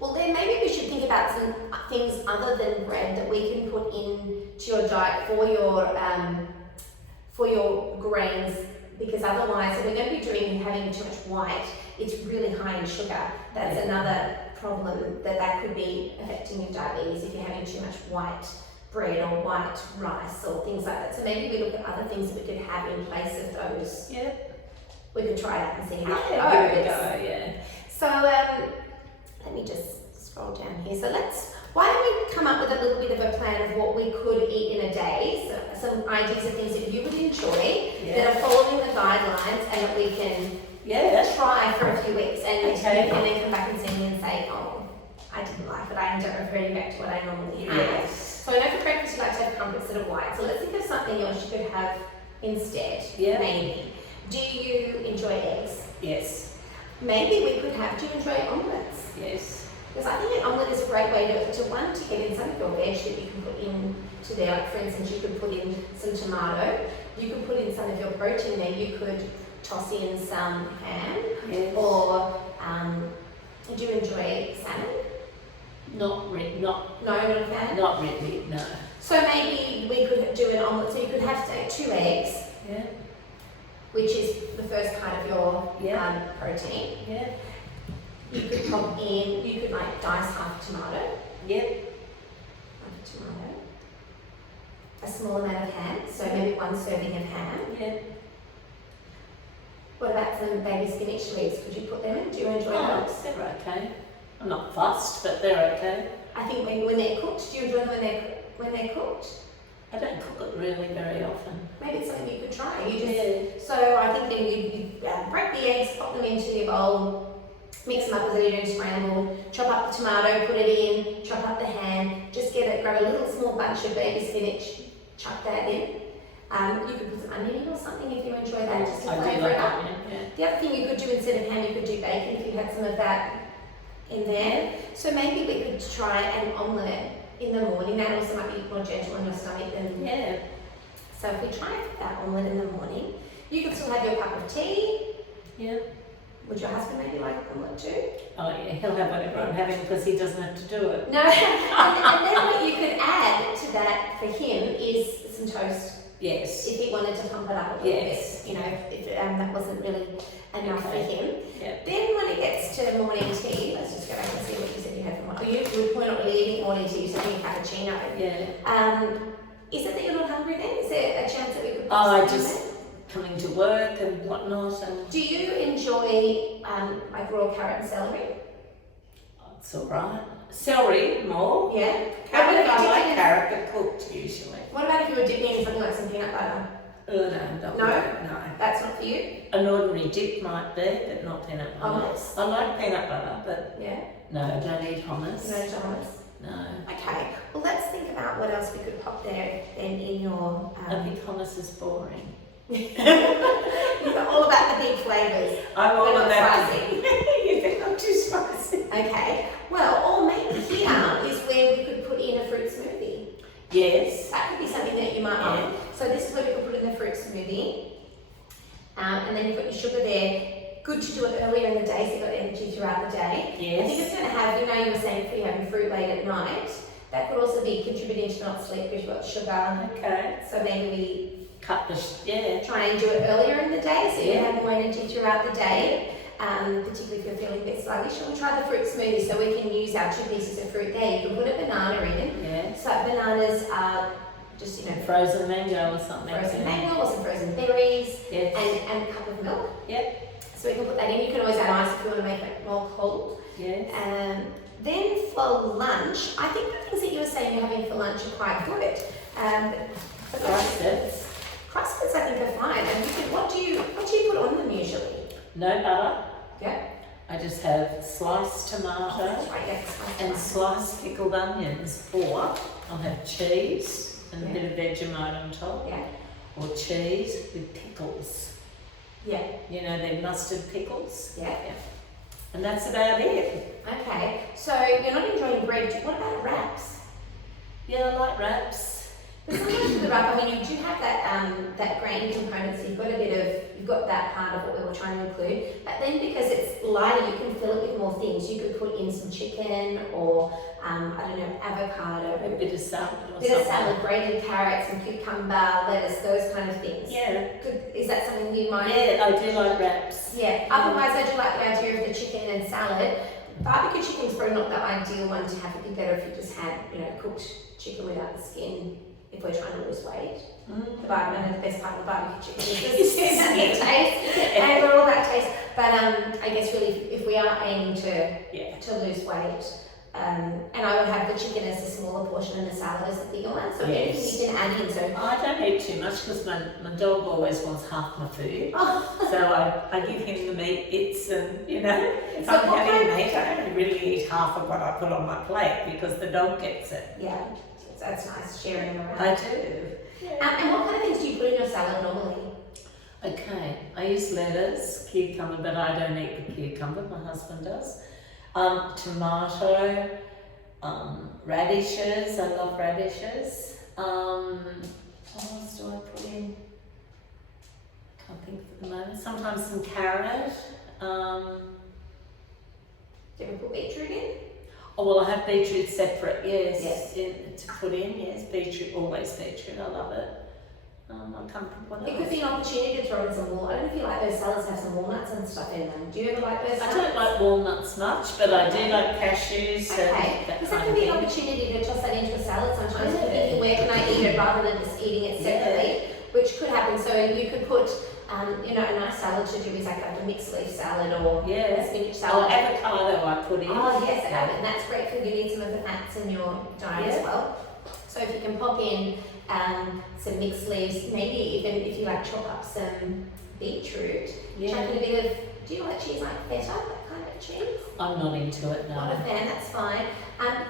Well, then maybe we should think about some things other than bread that we can put into your diet for your grains, because otherwise, if we're going to be doing having too much white, it's really high in sugar. That's another problem that could be affecting your diabetes if you're having too much white bread or white rice or things like that. So maybe we look at other things that we could have in place of those. Yeah. We could try that and see how Give it it a goes. go, yeah. So let me just scroll down here. So why don't we come up with a little bit of a plan of what we could eat in a day, so some ideas of things that you would enjoy that are following the guidelines and that we can try for a few weeks, and you can then come back and see me and say, oh, I didn't like it, I ended up reverting back to what I normally have. Yes. So I know for breakfast you like to have crumpets that are white, so let's think of something else you could have instead, maybe. Do you enjoy eggs? Yes. Maybe we could have, do you enjoy omelets? Yes. Because I think an omelette is a great way to get in some of your veg that you can put into there. Like for instance, you could put in some tomato, you could put in some of your protein there, you could toss in some ham, Yes. or do you enjoy salmon? Not No, not a fan? not really, no. So maybe we could do an omelette, so you could have, say, 2 eggs, Yeah, which is the first part of your Yeah. protein. yeah, You could pop in, you could like dice half a tomato, yep, a small amount of ham, so maybe 1 serving of ham. yeah. What about some baby spinach leaves? Could you put them in? Do you enjoy Oh, those? they're okay. I'm not fussed, but they're okay. I think maybe when they're cooked, do you enjoy them when they're cooked? I don't cook it really very often. Maybe it's something you could try. You just Yeah, So I think then you break the eggs, pop them into your bowl, mix them up as though you're doing scrambled, chop up the tomato, put it in, chop up the ham, just grab a little small bunch of baby spinach, chuck that in. You could put some onion in or something if you enjoy that, just to I do flavour like it up. onion, yeah. The other thing you could do instead of ham, you could do bacon if you had some of that in there. So maybe we could try an omelette in the morning. That also might be more gentle on your stomach than. Yeah, So if we try that omelette in the morning, you could still have your cup of tea. yeah. Would your husband maybe like an omelette too? Oh yeah, he'll have whatever I'm having because he doesn't have to do it. No. and then what you could add to that for him is some toast. Yes. If he wanted to pump it up a little Yes. bit, you know, if that wasn't really enough for him. Yeah. Then when it gets to morning tea, let's just go back and see what you said you had for morning. We're not really eating morning tea, you said you had cappuccino. Yeah. Is it that you're not hungry then? Is there a chance that we could put Oh, I something in just coming to work and whatnot, and there? Do you enjoy like raw carrot and celery? it's all right. Celery more. Yeah. Carrot, What about if I you like dip in- carrot, but cooked usually. What about if you were dipping in something like some peanut butter? No, No? no. That's not for you? An ordinary dip might be, but not peanut butter. Hummus? I like peanut butter, but Yeah. no, I don't eat hummus. No hummus? No. Okay. Well, let's think about what else we could pop there then in your. I think hummus is boring. You're all about the big flavours. I'm all They're not about spicy. You think I'm too spicy? Okay. Well, or maybe here is where we could put in a fruit smoothie. Yes. That could be something that you might Yeah. like. So this is where you could put in the fruit smoothie. And then you've got your sugar there. Good to do it earlier in the day so you've got energy throughout the day. I think Yes. it's going to have, you were saying if you're having fruit late at night, that could also be contributing to not sleep because you've got sugar. Okay. So maybe Cut the yeah. we try and do it earlier in the day so you Yeah. have more energy throughout the day. Particularly if you're feeling a bit sluggish. We'll try the fruit smoothie so we can use our 2 pieces of fruit there. You can put a banana in. Yeah. So bananas are just, Frozen mango or something. frozen mango or some frozen berries Yes. and a cup of milk. Yep. So we can put that in. You can always add ice if you want to make it more cold. Yes. Then for lunch, I think the things that you were saying you're having for lunch are quite good. Crusts. Crusts I think are fine. And what do you put on them usually? No butter. Yeah. I just have sliced tomato That's right, yeah, it's and nice. sliced pickled onions, or I'll have cheese and Yeah. a bit of Vegemite on top, Yeah. or cheese with pickles. Yeah. You know, they're mustard pickles, Yeah. and that's about it. Okay. So you're not enjoying bread. What about wraps? Yeah, I like wraps. But sometimes with the wrap, you do have that grain component, so you've got that part of what we were trying to include. But then because it's lighter, you can fill it with more things. You could put in some chicken or avocado, A bit of salad or a bit of something. salad, grated carrots, some cucumber, lettuce, those kind of things. Yeah. Is that something you might? Yeah, I do like wraps. Yeah. Otherwise, I do like the idea of the chicken and salad. Barbecue chicken's probably not the ideal one to have. It'd be better if you just had, cooked chicken without the skin. If we're trying to lose weight, the best part of the barbecue chicken is the skin and the taste, and we're all about taste. But I guess really, if we are aiming to lose weight, and I would have the chicken as a smaller portion and the salad as the bigger one. So anything Yes. you can add in. So I don't eat too much because my dog always wants half my food. So I give him the meat bits and, if So I'm what having kind- meat, I don't really eat half of what I put on my plate because the dog gets it. yeah, that's nice sharing around. I do. And what kind of things do you put in your salad normally? Okay, I use lettuce, cucumber, but I don't eat the cucumber, my husband does. Tomato, radishes. I love radishes. What else do I put in? Can't think at the moment. Sometimes some carrot. Do you ever put beetroot in? Oh, well, I have beetroot separate, yes, Yes. to put in, yes, beetroot, always beetroot, I love it. I can't think what It else. could be an opportunity to throw in some walnuts. I don't know if you like those salads that have some walnuts and stuff in them. Do you ever like those I salads? don't like walnuts much, but I do like cashews and Okay, that because kind that can of be an thing. opportunity to toss that into a salad sometimes. Yeah. You're thinking, where can I eat it rather than just eating it separately, which could happen. So you could put, a nice salad to do is like a mixed leaf salad or a spinach Or salad. avocado I put in. Oh yes, and that's great for you. Need some of the fats in your diet as well. So if you can pop in some mixed leaves, maybe even if you like chop up some beetroot, chuck in a bit of, do you like cheese like feta, that kind of cheese? I'm not into it, no. Not a fan, that's fine.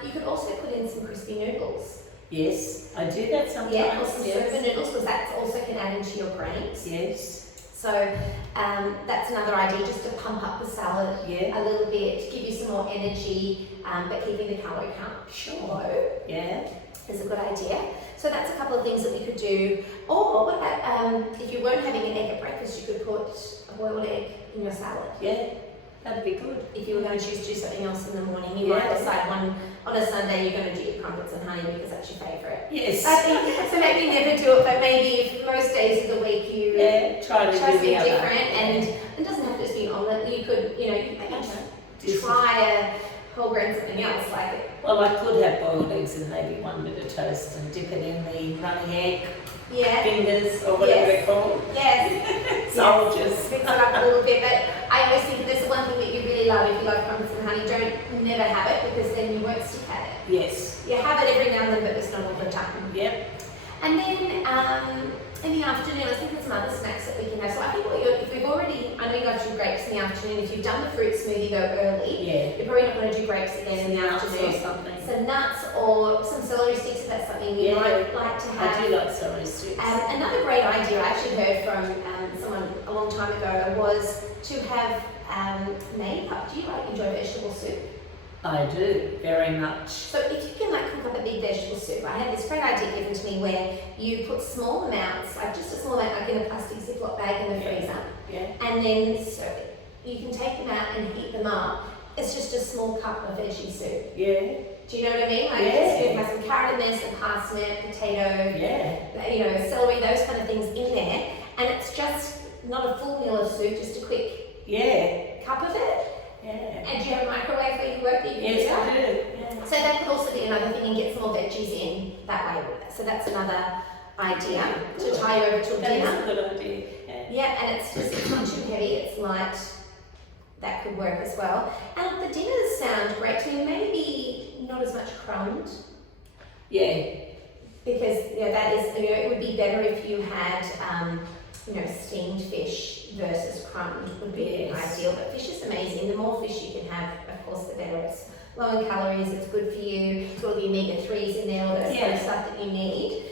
You could also put in some crispy noodles. Yes, I do that sometimes. Yeah, or some soba noodles, because that also can add into your grains. Yes. So that's another idea, just to pump up the salad a little bit, give you some more energy, but keeping the calorie count low. Yeah. Is a good idea. So that's a couple of things that we could do. Or what about if you weren't having an egg at breakfast, you could put a boiled egg in your salad. Yeah, that'd be good. If you were going to choose to do something else in the morning, you might decide on a Sunday you're going to do your crumpets and honey because that's your favourite. Yes. So maybe never do it, but maybe if most days of the week you try to do something the other. different, and it doesn't have to just be an omelette. You could, try a whole grain something else like it. Well, I could have boiled eggs and maybe one bit of toast and dip it in the running egg fingers or whatever they're called. Yes. Soldiers. Mix it up a little bit, but I always think this is one thing that you really love. If you love crumpets and honey, don't never have it because then you won't stick at it. Yes. You have it every now and then, but it's not all the time. Yep. And then in the afternoon, I think there's some other snacks that we can have. So I think if we've already, I know you guys do grapes in the afternoon. If you've done the fruit smoothie though early, you're probably not going to do grapes again in the afternoon. Or something. Some nuts or some celery sticks if that's something you might like to have. I do like celery sticks. Another great idea I actually heard from someone a long time ago was to have made up. Do you enjoy vegetable soup? I do, very much. So if you can cook up a big vegetable soup, I had this great idea given to me where you put small amounts, just a small amount, in a plastic Ziploc bag in the freezer, and then so you can take them out and heat them up. It's just a small cup of veggie soup. Yeah. Do you know what I mean? Just you have some carrot in there, some parsnip, potato, celery, those kind of things in there, and it's just not a full meal of soup, just a quick cup of it. Yeah. And do you have a microwave where you work that you can do that? I do. Yeah. So that could also be another thing and get some more veggies in that way. So that's another idea to tie you over to a dinner. That is a good idea. Yeah, and it's not too heavy, it's light. That could work as well. And the dinners sound great to me. Maybe not as much crumbed. Yeah. Because that is, it would be better if you had steamed fish versus crumbed would be ideal. But fish is amazing. The more fish you can have, of course, the better. It's low in calories, it's good for you, it's got all the omega-3s in there, all those kind of stuff that you need.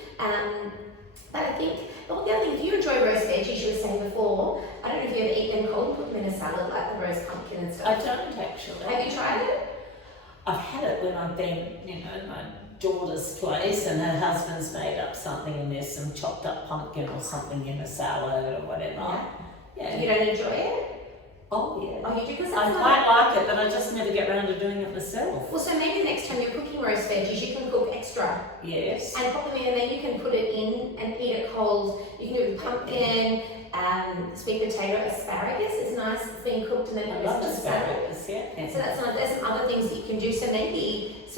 But I think, the other thing, if you enjoy roast veggies, you were saying before, I don't know if you ever eat them cold and put them in a salad like the roast pumpkin and stuff. I don't actually. Have you tried it? I've had it when I've been, my daughter's place and her husband's made up something and there's some chopped up pumpkin or something in a salad or whatever. Yeah. You don't enjoy it? Oh yeah. Oh, you do? Because I quite like it, but I just never get around to doing it myself. Well, so maybe next time you're cooking roast veggies, you can cook extra. Yes. And pop them in, and then you can put it in and eat it cold. You can do it with pumpkin, sweet potato, asparagus. It's nice. It's being cooked and then I love asparagus. Yeah. So there's some other things that you can do. So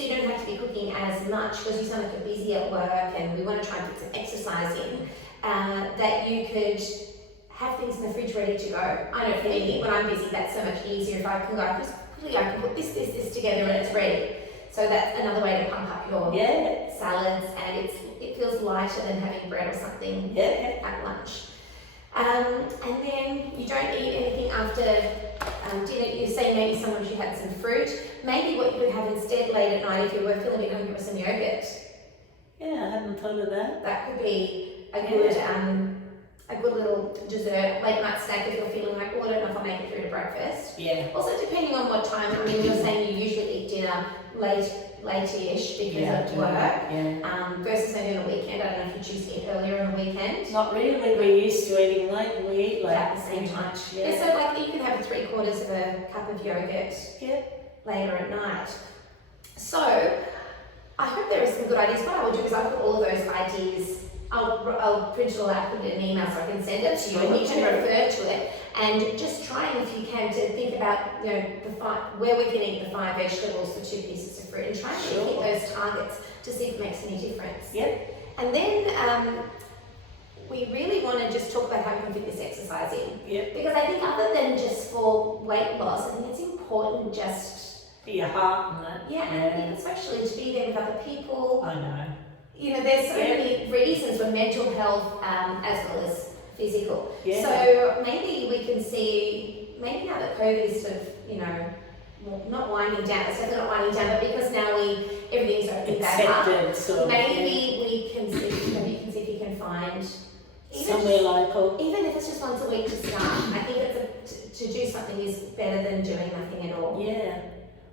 you don't have to be cooking as much because you sound like you're busy at work, and we want to try and get some exercise in. That you could have things in the fridge ready to go. I know for me, when I'm busy, that's so much easier. If I can go, I can put this together and it's ready. So that's another way to pump up your salads, and it feels lighter than having bread or something at lunch. And then you don't eat anything after dinner. You say maybe sometimes you had some fruit. Maybe what you could have instead late at night if you were feeling a bit hungry was some yogurt. Yeah, I hadn't thought of that. That could be a good little dessert dessert, late night snack if you're feeling like, oh, I don't know if I'll make it through to breakfast. Yeah. Also, depending on what time, I mean, you're saying you usually eat dinner late-ish because of work, versus maybe on a weekend. I don't know if you choose to eat earlier on the weekend. Not really. We're used to eating late and we eat late At the same time. Yeah. So like you could have 3/4 of a cup of yogurt later at night. So I hope there are some good ideas. What I will do is I'll put all of those ideas, I'll print it all out, put it in an email so I can send it to you and you can refer to it. And just trying, if you can, to think about, you know, where we can eat the 5 vegetables, the 2 pieces of fruit, and try to hit those targets to see if it makes any difference. Yep. And then we really want to just talk about how we can fit this exercise in. Yep. Because I think other than just for weight loss, I think it's important just for your heart and that. And especially to be there with other people. I know. You know, there's so many reasons for mental health as well as physical. Yeah. So maybe we can see, maybe now that COVID is sort of, you know, not winding down, it's definitely not winding down, but because now everything's opening back up, sort of, maybe we can see, maybe you can see if you can find somewhere local. Even if it's just once a week to start. I think to do something is better than doing nothing at all. Yeah.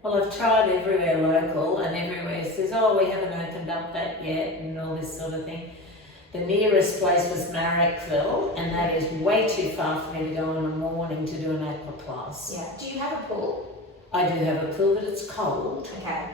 Well, I've tried everywhere local and everywhere says, oh, we haven't opened up that yet and all this sort of thing. The nearest place was Marrickville, and that is way too far for me to go in the morning to do an aqua class. Yeah. Do you have a pool? I do have a pool, but it's cold. Okay.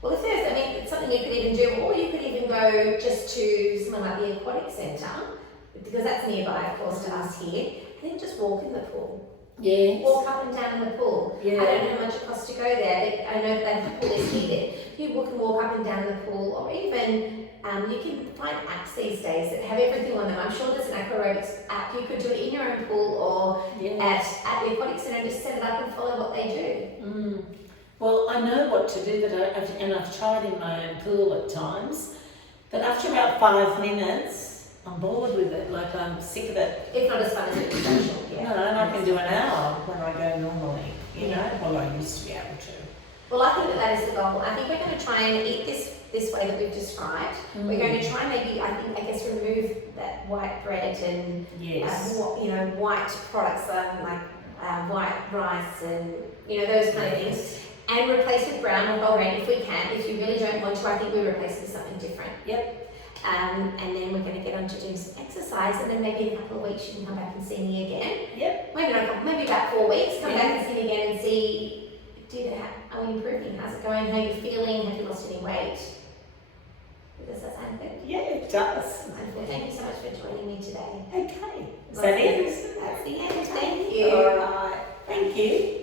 Well, if there's, I mean, it's something you could even do, or you could even go just to somewhere like the aquatic centre, because that's nearby, of course, to us here. I think just walk in the pool. Yes. Walk up and down in the pool. Yeah. I don't know how much it costs to go there, but I know that the pool is heated. You can walk up and down the pool, or even you can find apps these days that have everything on them. I'm sure there's an aquarobics app. You could do it in your own pool or at the aquatic centre and just set it up and follow what they do. Mm. Well, I know what to do, but I've tried in my own pool at times, but after about 5 minutes, I'm bored with it, like I'm sick of it. It's not as fun as it is social. No, and I can do an hour when I go normally, you know, well I used to be able to. Well, I think that is the goal. I think we're going to try and eat this way that we've described. We're going to try and maybe, I guess, remove that white bread and white products like white rice and, you know, those kind of things. And replace with brown or whole grain if we can. If you really don't want to, I think we replace with something different. Yep. And then we're going to get on to doing some exercise, and then maybe in a couple of weeks you can come back and see me again. Yep. Maybe not a couple, maybe about 4 weeks. Come back and see me again and see, are we improving? How's it going? How are you feeling? Have you lost any weight? Does that sound good? Yeah, it does. Wonderful. Thank you so much for joining me today. Okay. Is that it? That's the end. Thank you. All right. Thank you.